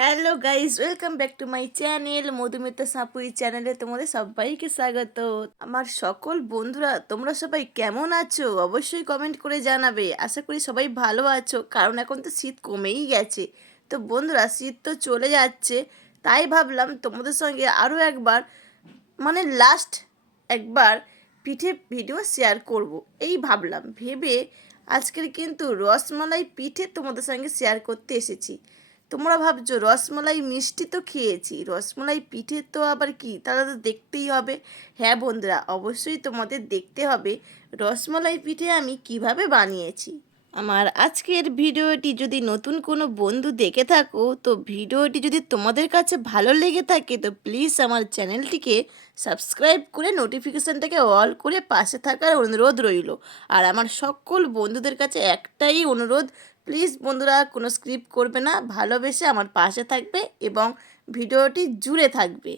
Hello guys welcome back to my channel Madhumita Sapui চ্যানেলে তোমাদের সবাইকে স্বাগত। আমার সকল বন্ধুরা, তোমরা সবাই কেমন আছো? অবশ্যই কমেন্ট করে জানাবে। আশা করি সবাই ভালো আছো। কারণ এখন তো শীত কমেই গেছে। তো বন্ধুরা, শীত তো চলে যাচ্ছে। তাই ভাবলাম তোমাদের সঙ্গে আরও একবার মানে লাস্ট একবার পিঠে ভিডিও শেয়ার করব। এই ভাবলাম, ভেবে আজকের কিন্তু রসমালাই পিঠে তোমাদের সঙ্গে শেয়ার করতে এসেছি। তোমরা ভাবছ রসমলাই মিষ্টি তো খেয়েছি, রসমলাই পিঠে তো আবার কি? তাহলে তো দেখতেই হবে। হ্যাঁ বন্ধুরা, অবশ্যই তোমাদের দেখতে হবে রসমলাই পিঠে আমি কীভাবে বানিয়েছি। আমার আজকের ভিডিওটি যদি নতুন কোনো বন্ধু দেখে থাকো, তো ভিডিওটি যদি তোমাদের কাছে ভালো লেগে থাকে, তো প্লিজ আমার চ্যানেলটিকে সাবস্ক্রাইব করে নোটিফিকেশানটাকে অল করে পাশে থাকার অনুরোধ রইল। আর আমার সকল বন্ধুদের কাছে একটাই অনুরোধ প্লিজ বন্ধুরা কোনো স্ক্রিপ্ট করবে না, ভালোবেসে আমার পাশে থাকবে এবং ভিডিওটি জুড়ে থাকবে।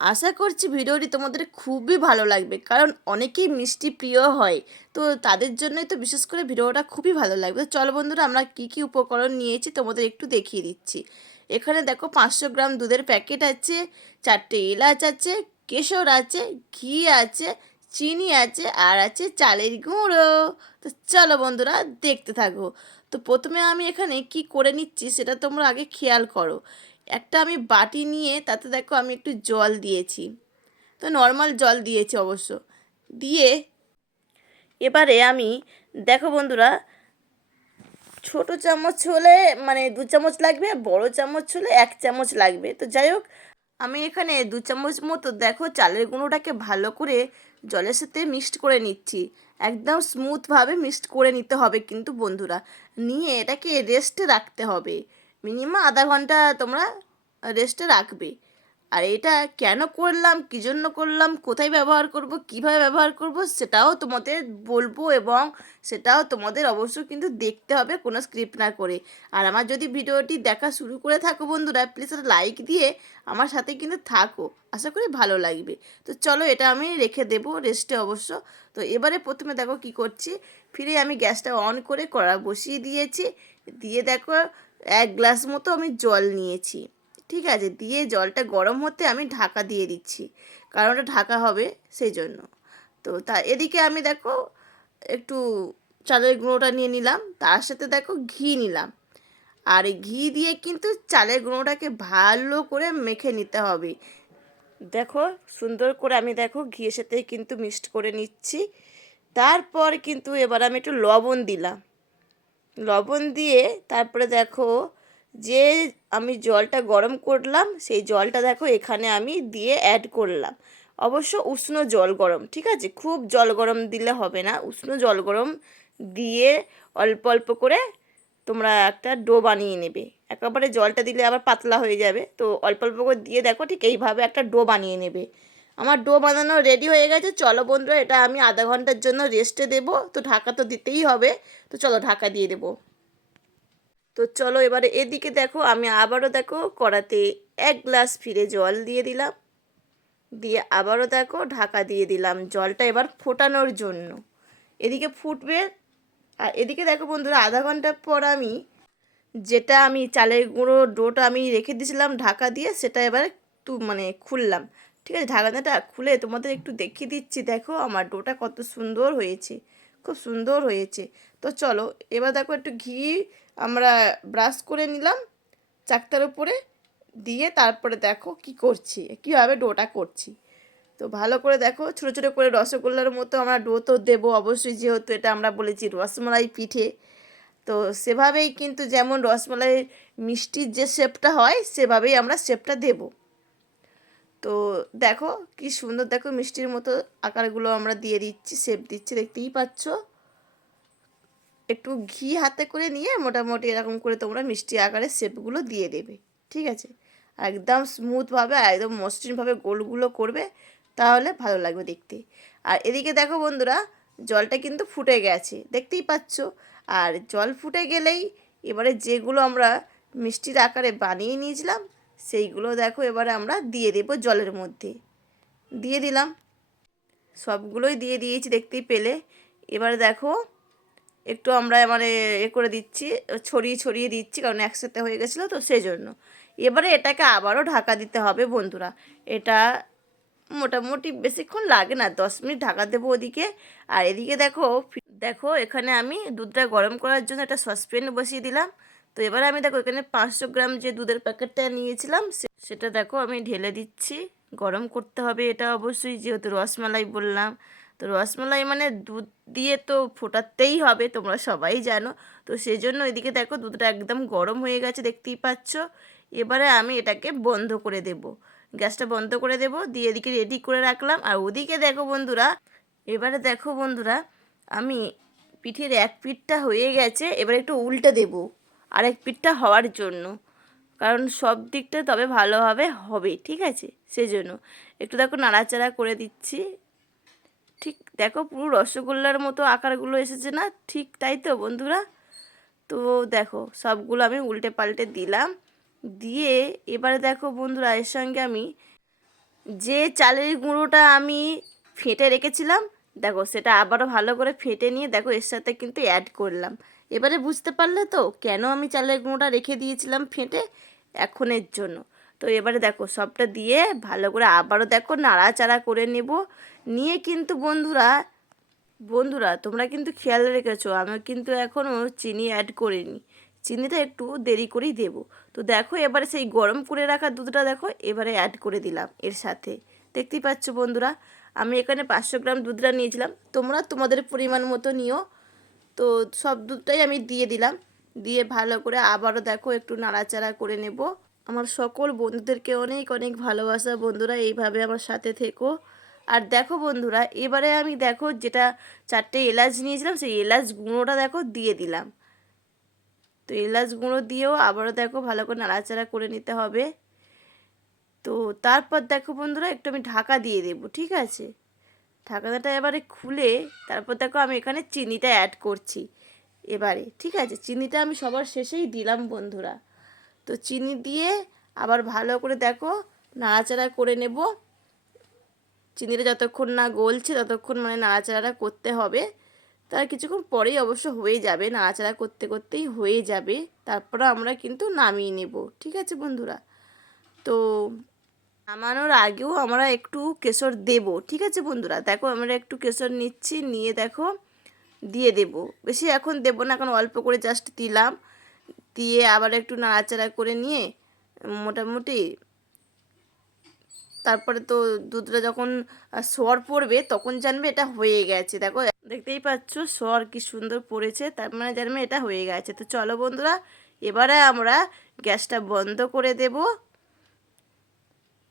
আশা করছি ভিডিওটি তোমাদের খুবই ভালো লাগবে, কারণ অনেকেই মিষ্টি প্রিয় হয়, তো তাদের জন্যই তো বিশেষ করে ভিডিওটা খুবই ভালো লাগবে। তো চলো বন্ধুরা, আমরা কী কী উপকরণ নিয়েছি তোমাদের একটু দেখিয়ে দিচ্ছি। এখানে দেখো পাঁচশো গ্রাম দুধের প্যাকেট আছে, চারটে এলাচ আছে, কেশর আছে, ঘি আছে চিনি আছে আর আছে চালের গুঁড়ো। তো চলো বন্ধুরা, দেখতে থাকো। তো প্রথমে আমি এখানে কি করে নিচ্ছি সেটা তোমরা আগে খেয়াল করো। একটা আমি বাটি নিয়ে তাতে দেখো আমি একটু জল দিয়েছি। তো নর্মাল জল দিয়েছি অবশ্য। দিয়ে এবারে আমি, দেখো বন্ধুরা, ছোট চামচ হলে মানে দু চামচ লাগবে, বড় চামচ হলে এক চামচ লাগবে। তো যাই হোক আমি এখানে দু চামচ মতো, দেখো চালের গুঁড়োটাকে ভালো করে জলের সাথে মিক্সড করে নিচ্ছি। একদম স্মুথভাবে মিক্সড করে নিতে হবে কিন্তু বন্ধুরা। নিয়ে এটাকে রেস্টে রাখতে হবে। মিনিমাম আধা ঘণ্টা তোমরা রেস্টে রাখবে। আর এটা কেন করলাম? কী জন্য করলাম? কোথায় ব্যবহার করব? কীভাবে ব্যবহার করব? সেটাও তোমাদের বলব এবং সেটাও তোমাদের অবশ্যই কিন্তু দেখতে হবে কোনো স্ক্রিপ্ট না করে। আর আমার যদি ভিডিওটি দেখা শুরু করে থাকো বন্ধুরা প্লিজ লাইক দিয়ে আমার সাথে কিন্তু থাকো। আশা করি ভালো লাগবে। তো চলো এটা আমি রেখে দেবো রেস্টে অবশ্য। তো এবারে প্রথমে দেখো কি করছি। ফিরে আমি গ্যাসটা অন করে কড়া বসিয়ে দিয়েছি। দিয়ে দেখো এক গ্লাস মতো আমি জল নিয়েছি। ঠিক আছে, দিয়ে জলটা গরম হতে আমি ঢাকা দিয়ে দিচ্ছি। কারণ ওটা ঢাকা হবে সেই জন্য তো তা এদিকে আমি দেখো, একটু চালের গুঁড়োটা নিয়ে নিলাম, তার সাথে দেখো ঘি নিলাম। আর ঘি দিয়ে কিন্তু চালের গুঁড়োটাকে ভালো করে মেখে নিতে হবে। দেখো, সুন্দর করে আমি দেখো ঘিয়ের সাথে কিন্তু মিক্সড করে নিচ্ছি। তারপর কিন্তু এবার আমি একটু লবণ দিলাম। লবণ দিয়ে তারপরে দেখো যে আমি জলটা গরম করলাম, সেই জলটা দেখো এখানে আমি দিয়ে অ্যাড করলাম। অবশ্য উষ্ণ জল গরম, ঠিক আছে? খুব জল গরম দিলে হবে না। উষ্ণ জল গরম দিয়ে অল্প অল্প করে তোমরা একটা ডো বানিয়ে নেবে। একেবারে জলটা দিলে আবার পাতলা হয়ে যাবে। তো অল্প অল্প করে দিয়ে দেখো ঠিক এইভাবে একটা ডো বানিয়ে নেবে। আমার ডো বানানো রেডি হয়ে গেছে। চলো বন্ধুরা, এটা আমি আধা ঘণ্টার জন্য রেস্টে দেবো। তো ঢাকা তো দিতেই হবে। তো চলো ঢাকা দিয়ে দেবো। তো চলো এবারে এদিকে দেখো, আমি আবারও দেখো কড়াতে এক গ্লাস ফিরে জল দিয়ে দিলাম। দিয়ে আবারও দেখো ঢাকা দিয়ে দিলাম জলটা এবার ফোটানোর জন্য। এদিকে ফুটবে। আর এদিকে দেখো বন্ধুরা, আধা ঘণ্টা পর আমি যেটা আমি চালের গুঁড়ো ডোটা আমি রেখে দিয়েছিলাম ঢাকা দিয়ে, সেটা এবার একটু মানে খুললাম। ঠিক আছে, ঢাকানাটা খুলে তোমাদের একটু দেখিয়ে দিচ্ছি। দেখো আমার ডোটা কত সুন্দর হয়েছে, খুব সুন্দর হয়েছে। তো চলো, এবার দেখো একটু ঘি আমরা ব্রাশ করে নিলাম চাকতার উপরে দিয়ে তারপরে দেখো কি করছি, কীভাবে ডোটা করছি। তো ভালো করে দেখো, ছোটো ছোটো করে রসগোল্লার মতো আমরা ডো তো দেবো, অবশ্যই যেহেতু এটা আমরা বলেছি রসমালাই পিঠে। তো সেভাবেই কিন্তু যেমন রসমালাই মিষ্টির যে শেপটা হয়, সেভাবেই আমরা শেপটা দেব। তো দেখো কি সুন্দর দেখো মিষ্টির মতো আকারগুলো আমরা দিয়ে দিচ্ছি, শেপ দিচ্ছি, দেখতেই পাচ্ছ। একটু ঘি হাতে করে নিয়ে মোটামুটি এরকম করে তোমরা মিষ্টি আকারে শেপগুলো দিয়ে দেবে, ঠিক আছে? একদম স্মুথভাবে একদম মসৃণভাবে গোলগুলো করবে, তাহলে ভালো লাগবে দেখতে। আর এদিকে দেখো বন্ধুরা, জলটা কিন্তু ফুটে গেছে, দেখতেই পাচ্ছ? আর জল ফুটে গেলেই এবারে যেগুলো আমরা মিষ্টির আকারে বানিয়ে নিয়েছিলাম, সেইগুলো দেখো এবারে আমরা দিয়ে দেবো জলের মধ্যে। দিয়ে দিলাম। সবগুলোই দিয়ে দিয়েছি, দেখতেই পেলে। এবারে দেখো একটু আমরা মানে এ করে দিচ্ছি, ছড়িয়ে ছড়িয়ে দিচ্ছি, কারণ একসাথে হয়ে গেছিল তো সেই জন্য এবারে এটাকে আবারও ঢাকা দিতে হবে বন্ধুরা। এটা মোটামুটি বেশিক্ষণ লাগে না, দশ মিনিট ঢাকা দেবো ওদিকে। আর এদিকে দেখো দেখো এখানে আমি দুধটা গরম করার জন্য একটা সসপ্যান বসিয়ে দিলাম। তো এবারে আমি দেখো এখানে পাঁচশো গ্রাম যে দুধের প্যাকেটটা নিয়েছিলাম সেটা দেখো আমি ঢেলে দিচ্ছি। গরম করতে হবে এটা অবশ্যই, যেহেতু রসমালাই বললাম। তো রসমালাই মানে দুধ দিয়ে তো ফোটাতেই হবে, তোমরা সবাই জানো। তো সেই জন্য এদিকে দেখো দুধটা একদম গরম হয়ে গেছে, দেখতেই পাচ্ছ। এবারে আমি এটাকে বন্ধ করে দেব। গ্যাসটা বন্ধ করে দেব, দিয়ে এদিকে রেডি করে রাখলাম। আর ওদিকে দেখো বন্ধুরা, এবারে দেখো বন্ধুরা, আমি পিঠের এক পিঠটা হয়ে গেছে, এবার একটু উল্টে দেব আর এক পিঠটা হওয়ার জন্য। কারণ সব দিকটা তবে ভালোভাবে হবে, ঠিক আছে? সেজন্য। একটু দেখো নাড়াচাড়া করে দিচ্ছি। ঠিক দেখো পুরো রসগোল্লার মতো আকারগুলো এসেছে না? ঠিক তাই তো বন্ধুরা? তো দেখো সবগুলো আমি উল্টে পাল্টে দিলাম। দিয়ে এবারে দেখো বন্ধুরা, এর সঙ্গে আমি যে চালের গুঁড়োটা আমি ফেটে রেখেছিলাম, দেখো সেটা আবারও ভালো করে ফেটে নিয়ে দেখো এর সাথে কিন্তু অ্যাড করলাম। এবারে বুঝতে পারলে তো কেন আমি চালের গুঁড়োটা রেখে দিয়েছিলাম ফেটে এখনের জন্য। তো এবারে দেখো সবটা দিয়ে ভালো করে আবারও দেখো নাড়াচাড়া করে নেব। নিয়ে কিন্তু বন্ধুরা বন্ধুরা, তোমরা কিন্তু খেয়াল রেখেছো, আমি কিন্তু এখনও চিনি অ্যাড করিনি। চিনিটা একটু দেরি করেই দেব। তো দেখো, এবারে সেই গরম করে রাখা দুধটা দেখো, এবারে অ্যাড করে দিলাম এর সাথে। দেখতেই পাচ্ছ বন্ধুরা, আমি এখানে পাঁচশো গ্রাম দুধটা নিয়েছিলাম। তোমরা তোমাদের পরিমাণ মতো নিও। তো সব দুধটাই আমি দিয়ে দিলাম। দিয়ে ভালো করে আবারও দেখো, একটু নাড়াচাড়া করে নেব। আমার সকল বন্ধুদেরকে অনেক অনেক ভালোবাসা বন্ধুরা, এইভাবে আমার সাথে থেকো। আর দেখো বন্ধুরা, এবারে আমি দেখো যেটা চারটে এলাচ নিয়েছিলাম, সেই এলাচ গুঁড়োটা দেখো দিয়ে দিলাম। তো এলাচ গুঁড়ো দিয়েও আবারও দেখো ভালো করে নাড়াচাড়া করে নিতে হবে। তো তারপর দেখো বন্ধুরা, একটু আমি ঢাকা দিয়ে দেবো, ঠিক আছে? ঢাকাটা এবারে খুলে তারপর দেখো আমি এখানে চিনিটা অ্যাড করছি এবারে, ঠিক আছে? চিনিটা আমি সবার শেষেই দিলাম বন্ধুরা। তো চিনি দিয়ে আবার ভালো করে দেখো নাড়াচাড়া করে নেব। চিনিটা যতক্ষণ না গলছে ততক্ষণ মানে নাড়াচাড়াটা করতে হবে। তার কিছুক্ষণ পরেই অবশ্য হয়ে যাবে, নাড়াচাড়া করতে করতেই হয়ে যাবে। তারপরে আমরা কিন্তু নামিয়ে নেব, ঠিক আছে বন্ধুরা? তো নামানোর আগেও আমরা একটু কেশর দেব, ঠিক আছে বন্ধুরা? দেখো আমরা একটু কেশর নিচ্ছি, নিয়ে দেখো দিয়ে দেব। বেশি এখন দেব না, এখন অল্প করে জাস্ট দিলাম। দিয়ে আবার একটু নাড়াচাড়া করে নিয়ে মোটামুটি তারপরে তো দুধটা যখন সর পড়বে তখন জানবে এটা হয়ে গেছে। দেখো, দেখতেই পাচ্ছ সর কি সুন্দর পড়েছে, তার মানে জানবে এটা হয়ে গেছে। তো চলো বন্ধুরা, এবারে আমরা গ্যাসটা বন্ধ করে দেব।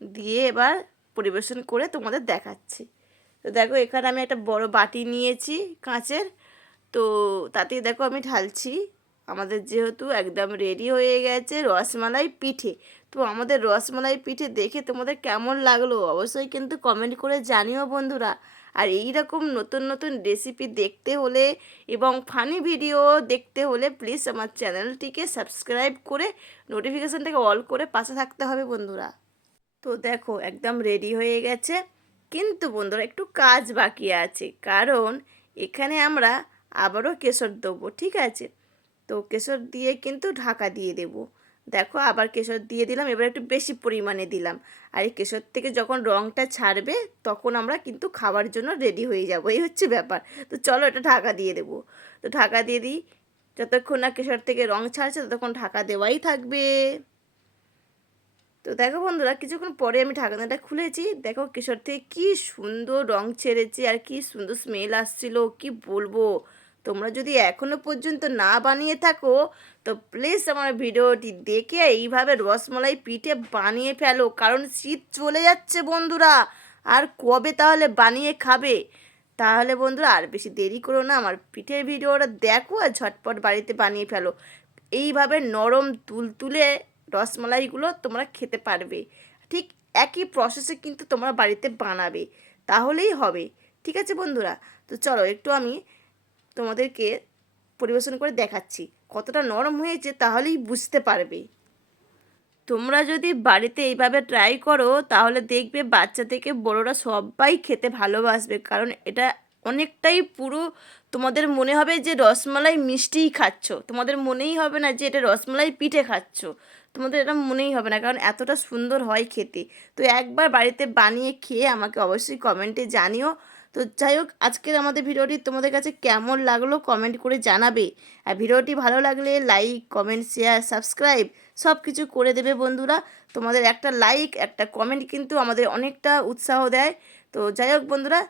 দিয়ে এবার পরিবেশন করে তোমাদের দেখাচ্ছি। তো দেখো, এখানে আমি একটা বড় বাটি নিয়েছি কাঁচের। তো তাতে দেখো আমি ঢালছি। আমাদের যেহেতু একদম রেডি হয়ে গেছে রসমালাই পিঠে। তো আমাদের রসমালাই পিঠে দেখে তোমাদের কেমন লাগল অবশ্যই কিন্তু কমেন্ট করে জানিও বন্ধুরা। আর এই রকম নতুন নতুন রেসিপি দেখতে হলে এবং ফানি ভিডিও দেখতে হলে প্লিজ আমার চ্যানেলটিকে সাবস্ক্রাইব করে নোটিফিকেশানটাকে অল করে পাশে থাকতে হবে বন্ধুরা। তো দেখো একদম রেডি হয়ে গেছে। কিন্তু বন্ধুরা একটু কাজ বাকি আছে। কারণ এখানে আমরা আবারও কেশর দেবো, ঠিক আছে? তো কেশর দিয়ে কিন্তু ঢাকা দিয়ে দেব। দেখো আবার কেশর দিয়ে দিলাম, এবার একটু বেশি পরিমাণে দিলাম। আর এই কেশর থেকে যখন রঙটা ছাড়বে, তখন আমরা কিন্তু খাওয়ার জন্য রেডি হয়ে যাব। এই হচ্ছে ব্যাপার। তো চলো এটা ঢাকা দিয়ে দেবো। তো ঢাকা দিয়ে দিই। যতক্ষণ না কেশর থেকে রং ছাড়ছে, ততক্ষণ ঢাকা দেওয়াই থাকবে। তো দেখো বন্ধুরা, কিছুক্ষণ পরে আমি ঢাকনাটা খুলেছি। দেখো কেশর থেকে কি সুন্দর রং ছেড়েছে আর কি সুন্দর স্মেল আসছিল। কি বলব? তোমরা যদি এখনও পর্যন্ত না বানিয়ে থাকো, তো প্লিজ আমার ভিডিওটি দেখে এইভাবে রসমালাই পিঠে বানিয়ে ফেলো, কারণ শীত চলে যাচ্ছে বন্ধুরা। আর কবে তাহলে বানিয়ে খাবে? তাহলে বন্ধুরা আর বেশি দেরি করো না, আমার পিঠের ভিডিওটা দেখো আর ঝটপট বাড়িতে বানিয়ে ফেলো। এইভাবে নরম তুলতুলে রসমালাইগুলো তোমরা খেতে পারবে। ঠিক একই প্রসেসে কিন্তু তোমরা বাড়িতে বানাবে, তাহলেই হবে। ঠিক আছে বন্ধুরা? তো চলো একটু আমি তোমাদেরকে পরিবেশন করে দেখাচ্ছি। কতটা নরম হয়েছে তাহলেই বুঝতে পারবে। তোমরা যদি বাড়িতে এইভাবে ট্রাই করো, তাহলে দেখবে বাচ্চা থেকে বড়রা সবাই খেতে ভালোবাসবে। কারণ এটা অনেকটাই পুরো তোমাদের মনে হবে যে রসমালাই মিষ্টিই খাচ্ছ। তোমাদের মনেই হবে না যে এটা রসমালাই পিঠে খাচ্ছ। তোমাদের এটা মনেই হবে না, কারণ এতটা সুন্দর হয় খেতে। তো একবার বাড়িতে বানিয়ে খেয়ে আমাকে অবশ্যই কমেন্টে জানিও। তো যাই হোক, আজকের আমাদের ভিডিওটি তোমাদের কাছে কেমন লাগল কমেন্ট করে জানাবে। আর ভিডিওটি ভালো লাগলে লাইক কমেন্ট শেয়ার সাবস্ক্রাইব সব কিছু করে দেবে বন্ধুরা। তোমাদের একটা লাইক একটা কমেন্ট কিন্তু আমাদের অনেকটা উৎসাহ দেয়। তো যাই হোক বন্ধুরা,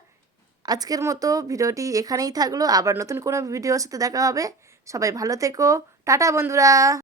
আজকের মতো ভিডিওটি এখানেই থাকল। আবার নতুন কোনো ভিডিওর সাথে দেখা হবে। সবাই ভালো থেকো। টাটা বন্ধুরা।